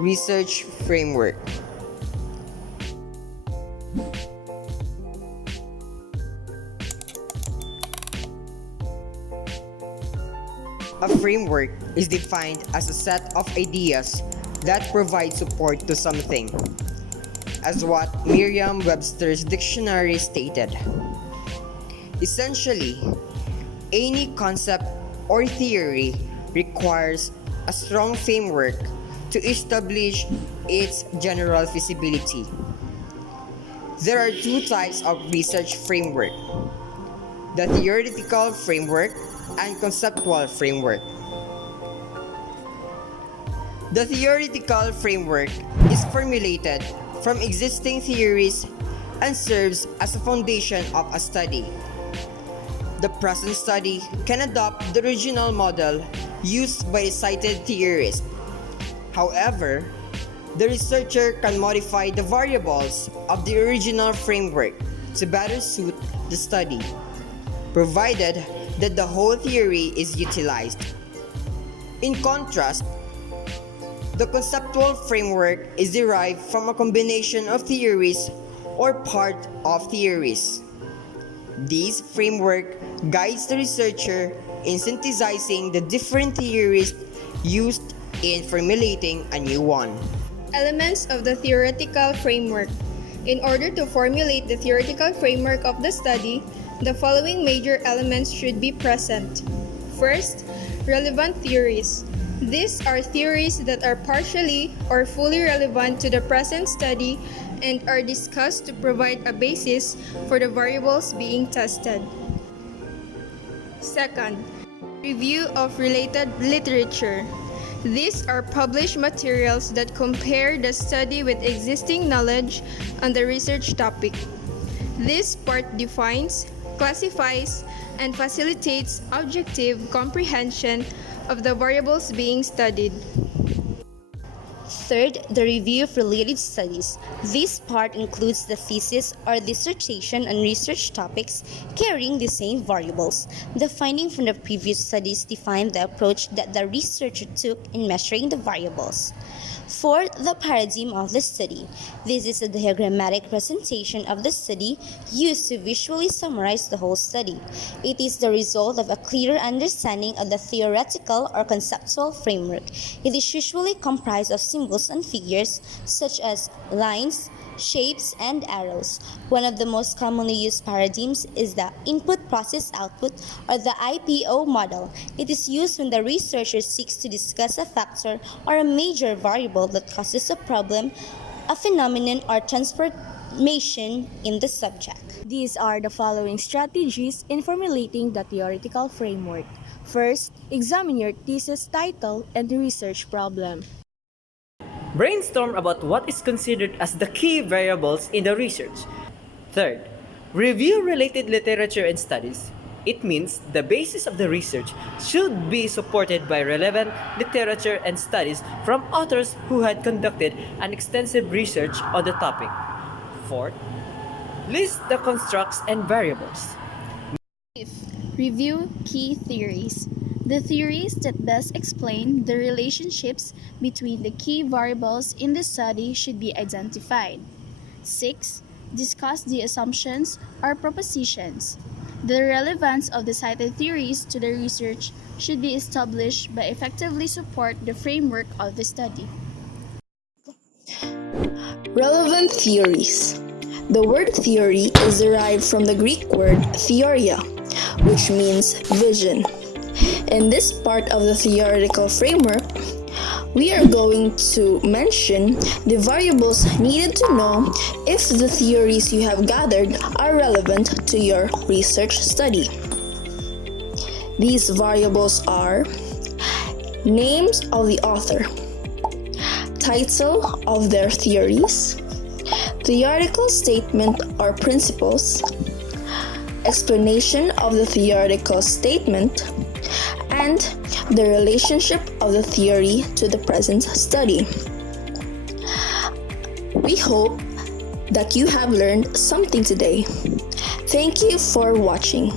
Research framework. A framework is defined as a set of ideas that provide support to something, as what Merriam-Webster's dictionary stated. Essentially, any concept or theory requires a strong framework to establish its general feasibility. There are two types of research framework: the theoretical framework and conceptual framework. The theoretical framework is formulated from existing theories and serves as a foundation of a study. The present study can adopt the original model used by the cited theorist. However, the researcher can modify the variables of the original framework to better suit the study, provided that the whole theory is utilized. In contrast, the conceptual framework is derived from a combination of theories or part of theories. This framework guides the researcher in synthesizing the different theories used in formulating a new one. Elements of the theoretical framework. In order to formulate the theoretical framework of the study, the following major elements should be present. First, relevant theories. These are theories that are partially or fully relevant to the present study and are discussed to provide a basis for the variables being tested. Second, review of related literature. These are published materials that compare the study with existing knowledge on the research topic. This part defines, classifies, and facilitates objective comprehension of the variables being studied. Third, the review of related studies. This part includes the thesis or dissertation on research topics carrying the same variables. The findings from the previous studies define the approach that the researcher took in measuring the variables. Fourth, the paradigm of the study. This is a diagrammatic presentation of the study used to visually summarize the whole study. It is the result of a clearer understanding of the theoretical or conceptual framework. It is usually comprised of symbols and figures such as lines, shapes, and arrows. One of the most commonly used paradigms is the input process output or the IPO model. It is used when the researcher seeks to discuss a factor or a major variable that causes a problem, a phenomenon, or transformation in the subject. These are the following strategies in formulating the theoretical framework. First, examine your thesis title and the research problem. Brainstorm about what is considered as the key variables in the research. Third, review related literature and studies. It means the basis of the research should be supported by relevant literature and studies from authors who had conducted an extensive research on the topic. Fourth, list the constructs and variables. Fifth, review key theories. The theories that best explain the relationships between the key variables in the study should be identified. 6. Discuss the assumptions or propositions. The relevance of the cited theories to the research should be established by effectively support the framework of the study. Relevant theories. The word theory is derived from the Greek word theoria, which means vision. In this part of the theoretical framework, we are going to mention the variables needed to know if the theories you have gathered are relevant to your research study. These variables are names of the author, title of their theories, theoretical statement or principles, explanation of the theoretical statement, and the relationship of the theory to the present study. We hope that you have learned something today. Thank you for watching.